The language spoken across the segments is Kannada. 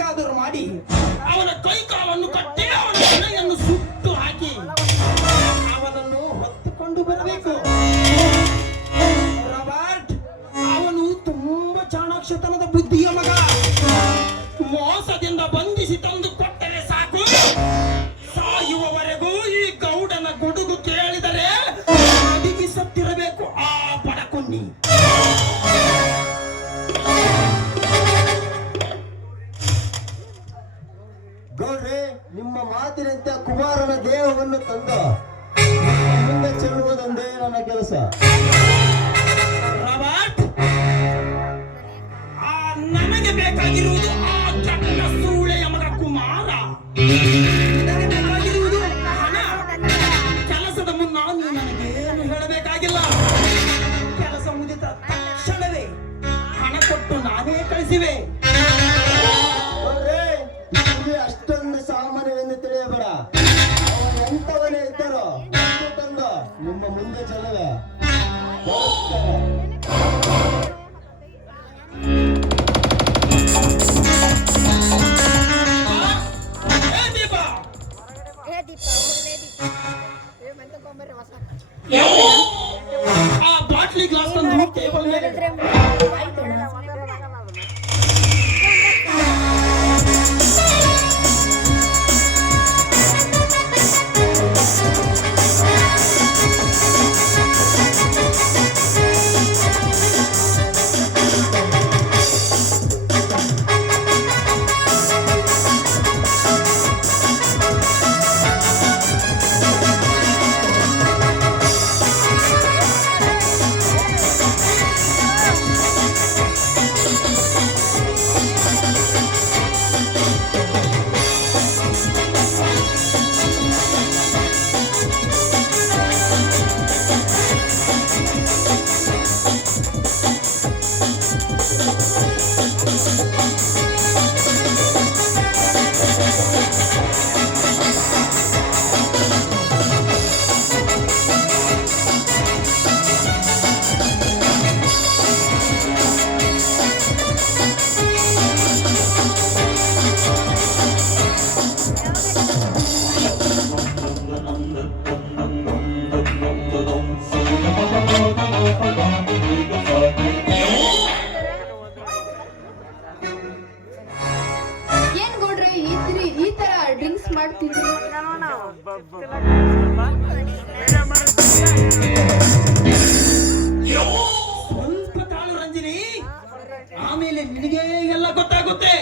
ಹೇಗಾದರೂ ಮಾಡಿ ಅವನ ಕೈಕಾಲನ್ನು ಕಟ್ಟಿ ಅವನ ತಲೆಯನ್ನು ಸುಟ್ಟು ಹಾಕಿ ಅವನನ್ನು ಹೊತ್ತುಕೊಂಡು ಬರಬೇಕು. ರಾಬರ್ಟ್ ಅವನು ತುಂಬಾ ಚಾಣಾಕ್ಷತನದ ಬುದ್ಧಿಯ ಮಗ. ಮೋಸದಿಂದ ಬಂಧಿಸಿ ತಂದು ಕೊಟ್ಟರೆ ಸಾಕು, ಸಾಯುವವರೆಗೂ ಈ ಗೌಡನ ಗುಡುಗು ಕೇಳಿದರೆ ಅಡಿಗೆ ಸತ್ತಿರಬೇಕು ಆ ಬಡಕುನ್ನಿ. ಗೌಡ್ರೆ, ನಿಮ್ಮ ಮಾತಿನಂತೆ ಕುಮಾರನ ದೇಹವನ್ನು ತಂದ ಮುಂದೆ ಚೆಲ್ಲುವುದೊಂದೇ ನನ್ನ ಕೆಲಸ. ರಾಬರ್ಟ್, ನನಗೆ ಬೇಕಾಗಿರುವುದು ಆ ಚಂಡ ಸೂಳೆಯ ಮಗ ಕುಮಾರ. ನನಗೆ ಬೇಕಾಗಿರುವುದು ಹಣ. ಕೆಲಸದ ಮುನ್ನ ನೀನು ನನಗೇನು ಹೇಳಬೇಕಾಗಿಲ್ಲ. ಕೆಲಸ ಮುಗಿದ ತಕ್ಷಣವೇ ಹಣ ಕೊಟ್ಟು ನಾನೇ ಕಳಿಸಿವೆ. ಅಷ್ಟೊಂದು ಸಾಮಾನ್ಯವೆಂದು ತಿಳಿಯಬೇಡ. ಅವನ ಎಂತವನೇ ಇದ್ದರೋ ತಂದು ನಿಮ್ಮ ಮುಂದೆ ಚೆಲ್ಲವೆ. ಆ ಬಾಟ್ಲಿ ಗ್ಲಾಸ್ ತಂದು ಟೇಬಲ್ ಮೇಲೆ ಸ್ವಲ್ಪ ತಾಳು ರಂಜಿನಿ, ಆಮೇಲೆ ನಿನಗೆ ಎಲ್ಲ ಗೊತ್ತಾಗುತ್ತೆ.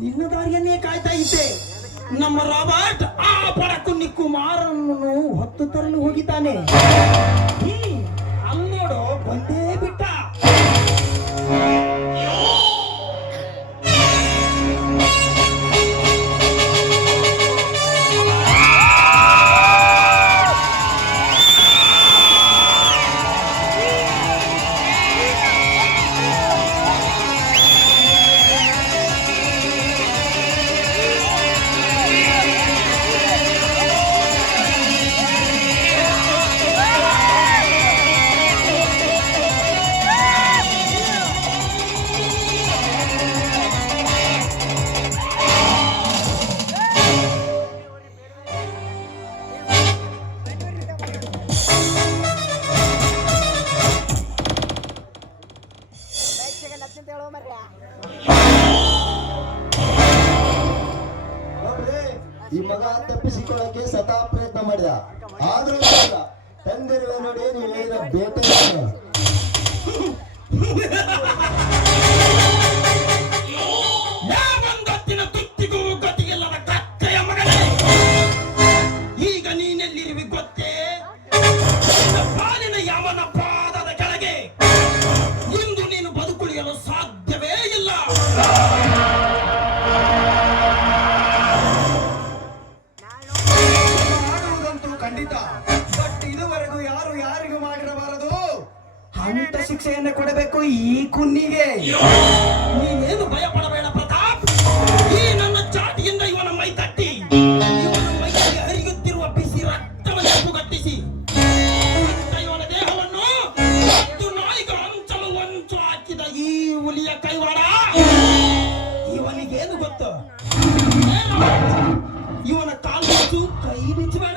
ನಿನ್ನ ದಾರಿಯನ್ನೇ ಕಾಯ್ತಾ ಇದ್ದೆ. ನಮ್ಮ ರಾಬರ್ಟ್ ಆ ಬಡಕುನ್ನಿ ಕುಮಾರನನ್ನು ಹೊತ್ತು ತರಲು ಹೋಗಿದ್ದಾನೆ. ಅಲ್ಲೋಡು ಬಂದೇ ಬಿಟ್ಟ. ಈ ಮಗ ತಪ್ಪಿಸಿಕೊಳ್ಳಕ್ಕೆ ಸದಾ ಪ್ರಯತ್ನ ಮಾಡಿದ. ಆದ್ರೂ ತಂದಿರುವ ನೋಡಿ ನೀವು ಹೇಳಿದ ಬೇಟೆ ಯಾವಂಗತ್ತಿನ ತುತ್ತಿಗೂ ಗತಿಯಿಲ್ಲದ ಕತ್ತೆಯ ಮಗನೇ, ಈಗ ನೀನೆಲ್ಲಿರುವಿ ಗೊತ್ತೇ? ಪಾಲಿನ ಯಾವನ ಪಾದದ ಕೆಳಗೆ. ಇಂದು ನೀನು ಬದುಕುಳಿಯಲು ಸಾಧ್ಯವೇ ಇಲ್ಲ. ಖಂಡಿತ. ಬಟ್ ಇದುವರೆಗೂ ಯಾರು ಯಾರಿಗೂ ಮಾಡಿರಬಾರದು ಅಂತ ಶಿಕ್ಷೆಯನ್ನು ಕೊಡಬೇಕು ಈ ಕುನ್ನಿಗೆ. ನೀನೇನು ಭಯ ಪಡಬೇಡ ಪ್ರತಾಪ್. ಈ ನನ್ನ ಚಾಟಿಯಿಂದ ಇವನ ಮೈ ತಟ್ಟಿ ಇವನ ಮೈಯಲ್ಲಿ ಹರಿಯುತ್ತಿರುವ ಬಿಸಿ ರಕ್ತವನ್ನು ಹೆಪ್ಪುಗಟ್ಟಿಸಿ ಇವನ ದೇಹವನ್ನು ಹತ್ತು ನಾಯಿಗಳ ಅಂಚಲು ಹೊಂಚು ಹಾಕಿದ ಈ ಹುಲಿಯ ಕೈವಾಡ ಇವನಿಗೇನು ಗೊತ್ತು? ಇವನ ಕಾಲು ಬಿಚ್ಚು, ಕೈ ಬಿಚ್ಚಬೇಡ.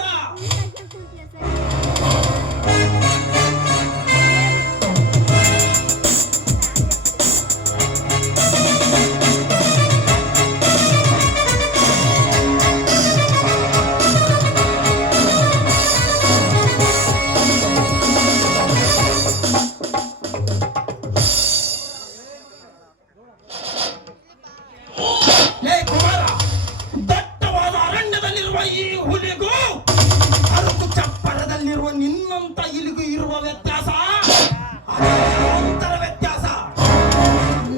ಲೇ ಕುಮಾರ, ದಟ್ಟವಾದ ಅರಣ್ಯದಲ್ಲಿರುವ ಈ ಹುಲಿಗೂ ಅರಕು ಚಪ್ಪರದಲ್ಲಿರುವ ನಿನ್ನಂತ ಇಲಿಗೂ ಇರುವ ವ್ಯತ್ಯಾಸ ಅಂತರ ವ್ಯತ್ಯಾಸ.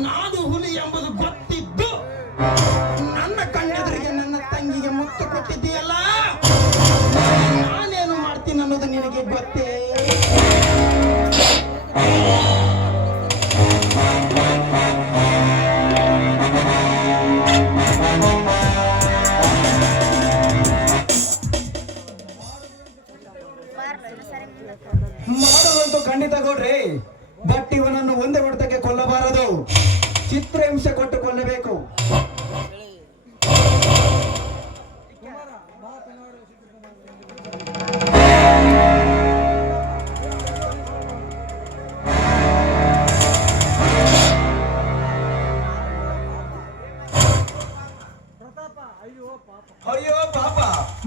ನಾನು ಹುಲಿ ಎಂಬುದು ಗೊತ್ತಿದ್ದು ನನ್ನ ಕಣ್ಣೆದುರಿಗೆ ನನ್ನ ತಂಗಿಗೆ ಮುತ್ತು ಕೊಟ್ಟಿದ್ದೀಯಲ್ಲ, ನಾನೇನು ಮಾಡ್ತೀನಿ ಅನ್ನೋದು ನಿನಗೆ ಗೊತ್ತೇ? ಮಾಡುವಂತೂ ಖಂಡಿತ ಗೌಡ್ರಿ. ಬಟ್ ಇವನನ್ನು ಒಂದೇ ಹೊಡೆತಕ್ಕೆ ಕೊಲ್ಲಬಾರದು, ಚಿತ್ರಹಿಂಸೆ ಕೊಟ್ಟು ಕೊಲ್ಲಬೇಕು. ಅಯ್ಯೋ ಪಾಪ,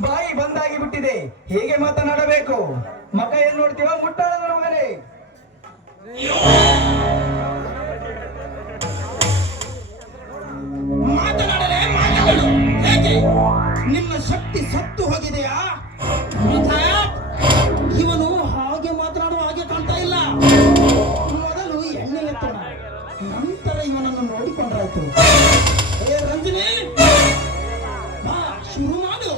ಬಾಯಿ ಬಂದಾಗಿ ಬಿಟ್ಟಿದೆ, ಹೇಗೆ ಮಾತನಾಡಬೇಕು? ಮಗ ಏನ್ ನೋಡ್ತೀವ ಮುಟ್ಟಾಳ ಮಗನೇ. ಮಾತನಾಡಲೇ ಮಾತನಾಡು. ಹೇಗೆ ನಿನ್ನ ಶಕ್ತಿ ಸತ್ತು ಹೋಗಿದೆಯಾ? ಪ್ರತಾಪ್, ಇವನು ಹಾಗೆ ಮಾತನಾಡುವ ಹಾಗೆ ಕಾಣ್ತಾ ಇಲ್ಲ. ಮೊದಲು ಎಣ್ಣೆ ಎತ್ತೋಣ, ನಂತರ ಇವನನ್ನು ನೋಡಿಕೊಂಡ್ರಾಯ್ತು. ಏ ರಂಜಿನಿ, ಬಾ ಶುರು ಮಾಡು.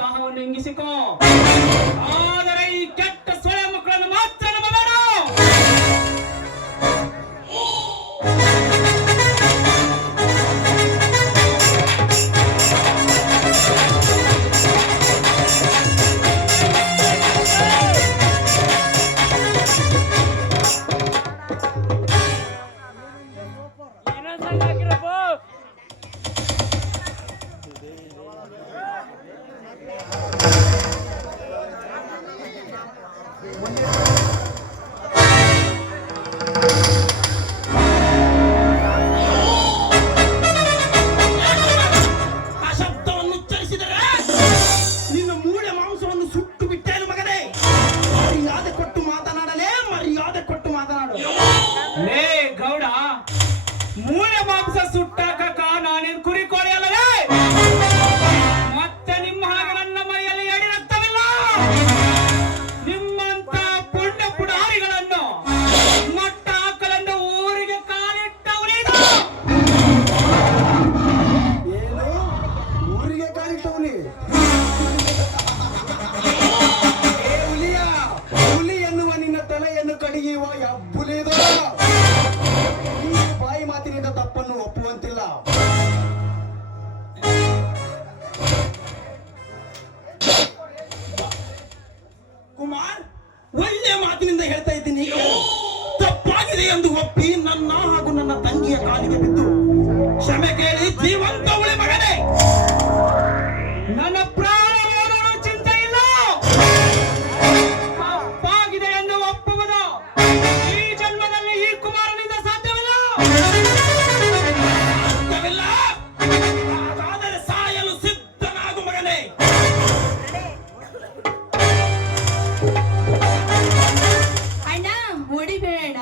ದಾಹವನ್ನು ಇಂಗಿಸಿಕೋ. ಆದರೆ ಈ ಕೆಟ್ಟ ಸೊಳೆ ಮಕ್ಕಳನ್ನು ಮಾತ್ರ ನಂಬಬೇಡ. ಆ ಶಬ್ದವನ್ನು ಉಚ್ಚರಿಸಿದರೆ ನಿನ್ನ ಮೂಳೆ ಮಾಂಸವನ್ನು ಸುಟ್ಟು ಬಿಟ್ಟೇನು ಮಗನೇ. ಮರ್ಯಾದೆ ಕೊಟ್ಟು ಮಾತನಾಡಲೇ, ಮರ್ಯಾದೆ ಕೊಟ್ಟು ಮಾತನಾಡು. ಲೇ ಗೌಡ, ಮೂಳೆ ಮಾಂಸ ಸುಟ್ಟಾಕ ನಾನೇನ್ ಕುರಿ ಕೋಳಿ ಅಲ್ಲವೇ? ಮತ್ತೆ ನಿಮ್ಮ ಹಾಗೆ ನನ್ನ ಮೈಯಲ್ಲಿ ಎಡಿ ರಕ್ತವಿಲ್ಲ. ನಿಮ್ಮಂತ ಪುಂಡ ಪುಡಾರಿಗಳನ್ನು ಮಟ್ಟ ಹಾಕಲೆಂದು ಊರಿಗೆ ಕಾಲಿಟ್ಟವನಿದು. ಏನು ಊರಿಗೆ ಕಾಲಿಟ್ಟವನಿ? ಏ ಹುಲಿಯ, ಹುಲಿ ಎನ್ನುವ ನಿನ್ನ ತಲೆಯನ್ನು ಕಡಿಯುವ ಯಬ್ಬುಲಿದು. ನೀನು ಬಾಯಿ ಮಾತಿನಿಂದ ತಪ್ಪನ್ನು ಒಪ್ಪುವಂತಿಲ್ಲ. ಕುಮಾರ್, ಒಳ್ಳೆ ಮಾತಿನಿಂದ ಹೇಳ್ತಾ ಇದ್ದೀನಿ. ತಪ್ಪಾಗಿದೆ ಎಂದು ಒಪ್ಪಿ ನನ್ನ ಹಾಗೂ ನನ್ನ ತಂಗಿಯ ಕಾಲಿಗೆ ಬಿದ್ದು ಕ್ಷಮೆ ಕೇಳಿ ಜೀವಂತ ಉಳಿ ಮಗನೇ. ನನ್ನ ಪ್ರಾಣ ಹೋದರೂ ಚಿಂತೆ ಇಲ್ಲ. ತಪ್ಪಾಗಿದೆ ಎಂದು ಒಪ್ಪುವುದು ಈ ಜನ್ಮದಲ್ಲಿ ಈ ಕುಮಾರನಿಂದ ಸಾಧ್ಯವಿಲ್ಲ. ಅರ್ಥವಿಲ್ಲ. ಹಾಗಾದರೆ ಸಾಯಲು ಸಿದ್ಧನಾಗು ಮಗನೇ. ಅಣ್ಣ ಹೊಡಿಬೇಡ.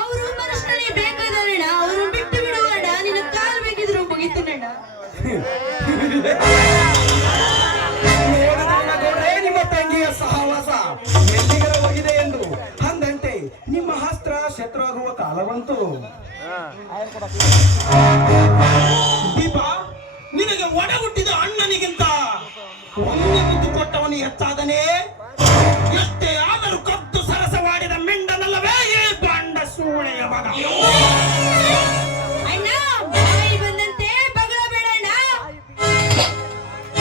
ಅವರು ಮನಸ್ಸಿನಲ್ಲಿ ಬೇಕಾದಣ್ಣ, ಅವರು ಬಿಟ್ಟು ಬಿಡುವಣ್ಣ. ನಿನ್ನ ಕಾಲು ಬೇಕಿದ್ರು ಮುಗಿತೀನಣ್ಣ. ನೋಡಿದ್ರಲ್ಲ ಗೌಡ್ರೆ ನಿಮ್ಮ ತಂಗಿಯ ಸಹವಾಸ ಎಲ್ಲಿಗರ ಹೋಗಿದೆ ಎಂದು. ಅಂದಂತೆ ನಿಮ್ಮ ಅಸ್ತ್ರ ಶತ್ರುವಾಗುವ ಕಾಲವಂತೂ. ದೀಪ, ನಿನಗೆ ಒಡ ಹುಟ್ಟಿದ ಅಣ್ಣನಿಗಿಂತ ಒಂದು ಮುದ್ದು ಕೊಟ್ಟವನು ಹೆಚ್ಚಾದನೇ. ಎಷ್ಟೇ ಆದರೂ ಕದ್ದು ಸರಸವಾಡಿದ ಮಿಂಡನಲ್ಲವೇ ಈ ಬಂಡ ಸೂಳೆಯ ಮಗ. ಅಣ್ಣ ಬಾಯಿ ಬಂದಂತೆ ಬಗಳಬೇಡಣ್ಣ.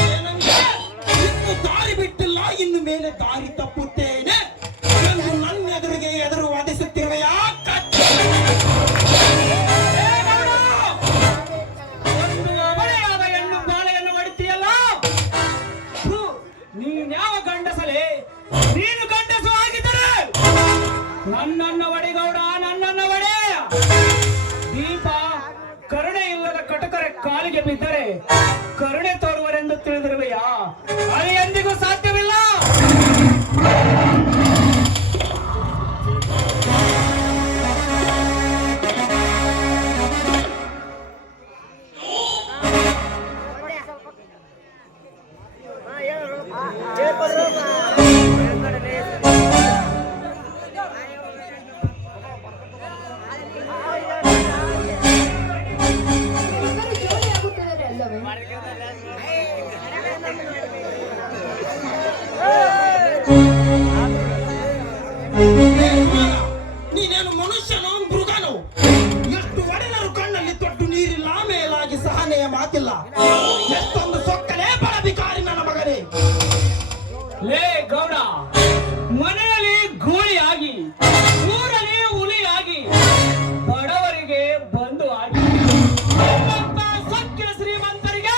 ಏನಂದ್ರೆ, ಇನ್ನು ದಾರಿ ಬಿಟ್ಟಿಲ್ಲ, ಇನ್ನು ಮೇಲೆ ದಾರಿ ತಪ್ಪುತ್ತೇನೆ ಎಂದು ನನ್ನ ಎದುರಿಗೆ ಎದುರು ವಾದಿಸುತ್ತಿರುವೆಯಾ? ಒಂದು ಅವಳೆಯಾದ ಹೆಣ್ಣು ಬಾಳೆಯನ್ನು ಹೊಡಿತೀಯಲ್ಲ. ಥು, ನೀನ್ಯಾವ ಗಂಡಸಲೇ? ನೀನು ಗಂಡಸು ಆಗಿದ್ದರೆ ನನ್ನನ್ನು ಹೊಡಿ ಗೌಡ, ನನ್ನನ್ನು ಹೊಡೆ. ದೀಪ, ಕರುಣೆ ಇಲ್ಲದ ಕಟಕರ ಕಾಲಿಗೆ ಬಿದ್ದರೆ ಕರುಣೆ ತೋರುವರೆಂದು ತಿಳಿದಿರುವೆಯಾ? ಅದು ಎಂದಿಗೂ ಸಾಧ್ಯವಿಲ್ಲ. ಇಬ್ಬರು ಜೋಡಿ ಆಗುತ್ತಿದ್ದಾರೆ ಅಲ್ಲವೇ? ನೀನೇನು ಮನುಷ್ಯನೋ ಮೃಗನೋ? ಎಷ್ಟು ಒಡೆದರು ಕಣ್ಣಲ್ಲಿ ತೊಟ್ಟು ನೀರಿಲ್ಲ, ಮೇಲಾಗಿ ಸಹನೆಯ ಮಾತಿಲ್ಲ. ಎಷ್ಟೊಂದು ಸೊಕ್ಕಲೇ ಬಡಬಿಕಾರಿ ನನ್ನ ಮಗನೇ. ಲೇ ಗೌಡ, ಮನೆಯಲ್ಲಿ ಗೋಳಿಯಾಗಿ, ಊರಲ್ಲಿ ಹುಲಿಯಾಗಿ, ಬಡವರಿಗೆ ಬಂಧು ಆಗಿ, ನಿಮ್ಮಂತ ಸೊಕ್ಕಿನ ಶ್ರೀಮಂತರಿಗೆ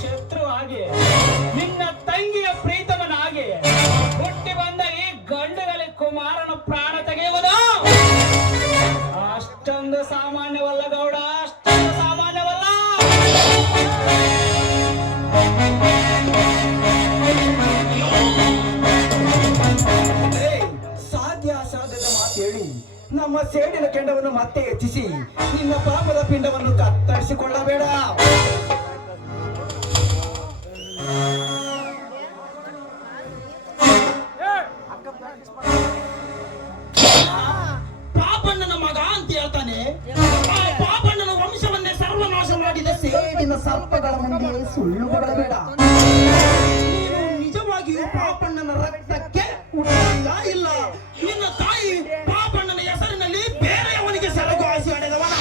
ಶತ್ರು ಆಗಿ, ನಿನ್ನ ತಂಗಿಯ ಪ್ರೀತಮನಾಗಿ ಹುಟ್ಟಿ ಬಂದ ಈ ಗಂಡುಗಲಿ ಕುಮಾರನ ಪ್ರಾಣ ತೆಗೆಯುವುದು ಅಷ್ಟೊಂದು ಸಾಮಾನ್ಯವಲ್ಲ ಗೌಡ, ಅಷ್ಟೊಂದು ಸಾಮಾನ್ಯವಲ್ಲ. ಸಾಧ್ಯ ಅಸಾಧ್ಯದ ಮಾತು ಹೇಳಿ ನಮ್ಮ ಸೇಡಿನ ಕೆಂಡವನ್ನು ಮತ್ತೆ ಹೆಚ್ಚಿಸಿ ನಿನ್ನ ಪಾಪದ ಪಿಂಡವನ್ನು ಕತ್ತರಿಸಿಕೊಳ್ಳಬೇಡ. ಪಾಪಣ್ಣನ ಮಗ ಅಂತ ಹೇಳ್ತಾನೆ. ಆ ಪಾಪಣ್ಣನ ವಂಶವನ್ನೇ ಸರ್ವನಾಶ ಮಾಡಿದ ಸೇಡಿನ ಸರ್ಪಗಳ ಎಲ್ಲರ ಮುಂದೆ ಸುಳ್ಳು ಕೊಡಬೇಡ. ನೀನು ನಿಜವಾಗಿಯೂ ಪಾಪಣ್ಣನ ರಕ್ತಕ್ಕೆ ಹುಟ್ಟಿಲ್ಲ ಇಲ್ಲ ನಿನ್ನ ತಾಯಿ ಪಾಪಣ್ಣನ ಹೆಸರಿನಲ್ಲಿ ಬೇರೆಯವನಿಗೆ ಸೆರಗು ಹಾಸಿ ಹೊಡೆದವನ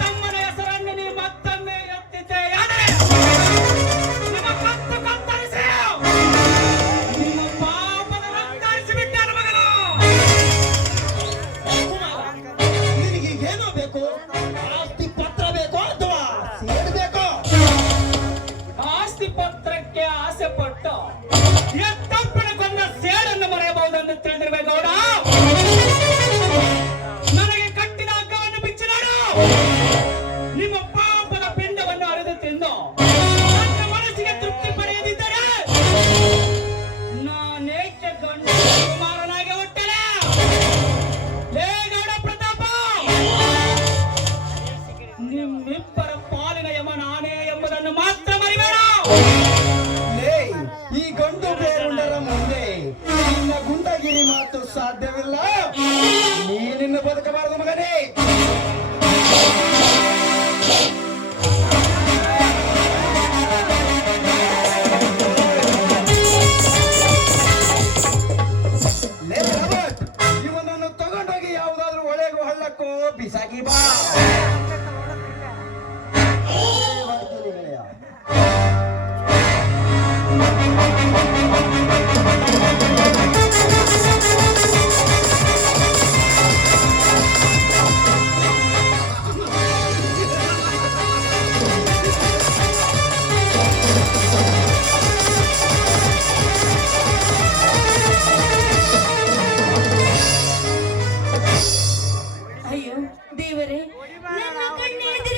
ತಮ್ಮನ ಹೆಸರನ್ನು ನೀವು ಮತ್ತೊಮ್ಮೆ ಎತ್ತಿದ್ದೇಯಾದರೆ ನಿಮ್ಮ ಕತ್ತು ಕತ್ತರಿಸಿ ನಿಮ್ಮ ಪಾಪದ ರಕ್ತರಿಸಿಬಿಟ್ಟನು ಮಗನು. ಕುಮಾರ, ನಿನಗೆ ಏನೋ ಬೇಕು? ಆಸ್ತಿ ಪತ್ರ ಬೇಕೋ ಅಥವಾ ಸೇಡು ಬೇಕೋ? ಆಸ್ತಿ ಪತ್ರಕ್ಕೆ ಆಸೆ ಪಟ್ಟು ಎತ್ತಪ್ಪನ ಕೊಂದ ಸೇಡನ್ನು ಮರೆಯಬಹುದೆಂದು ತಿಳಿದಿರಬೇಕು ಗೌಡ. ನನಗೆ ಕಟ್ಟಿದ ಹಗ್ಗವನ್ನು ಬಿಚ್ಚಿ ನೋಡು. ನಿಮ್ಮ ಪಾಪದ ಪಿಂಡವನ್ನು ಅರೆದು ತಿಂದು ನನ್ನ ಮನಸ್ಸಿಗೆ ತೃಪ್ತಿ ಪಡೆಯದಿದ್ದರೆ ನಾನೇಕೆ ಗಂಡ ಕುಮಾರನಾಗಿ ಹುಟ್ಟಲೆ? ಲೇ ಗೌಡ ಪ್ರತಾಪ, ನಿಮ್ಮಿಬ್ಬರ ಪಾಲಿನ ಯಮ ನಾನೇ ಎಂಬುದನ್ನು ಮಾತ್ರ ಮರಿಬೇಡ. ಲೇ, ಈ ಗಂಡು ಬೇರುಂಡರ ಮುಂದೆ ನಿನ್ನ ಗುಂಡಗಿರಿ ಮಾತು ಸಾಧ್ಯವಿಲ್ಲ. ನೀನಿನ್ನು ಬದುಕಬಾರದು ಮಗನೇ. ಲೇ ರಾಬರ್ಟ್, ಇವನನ್ನು ತಗೊಂಡೋಗಿ ಯಾವುದಾದ್ರೂ ಒಳಗೂ ಹಳ್ಳಕ್ಕೋ ಬಿಸಾಕಿ ಬಾ. ಮಾಡ್ತೀನಿ ಗೆಳೆಯ. ಅಯ್ಯೋ ದೇವರೇ, ನನ್ನ ಕಣ್ಣೆದುರು